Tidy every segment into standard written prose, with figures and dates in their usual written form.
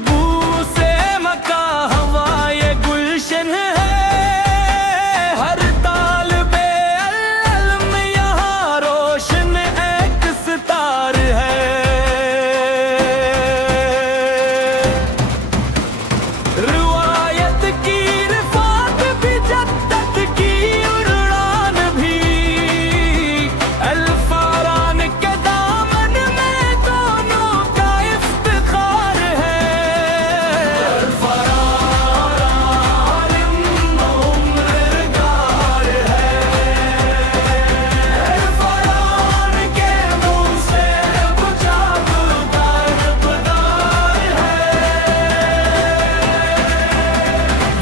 खुशबू से मका हवा ये गुलशन है। हर तालिबे इल्म यहाँ रोशन एक सितार है। रिवायत की रिफात भी जद्दत की उड़ान भी, अल्फारान के दामन में दोनों का इफ्तिखार है। अल्फारान उम्रगार है, अल्फारान के मुंह से बुझावदार बदार है।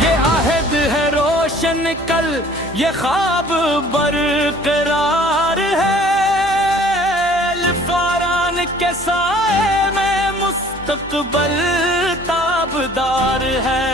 ये आहद है रोशन कल, ये ख्वाब बरकरार है। अल्फारान के साए में मुस्तकबल ताबदार है।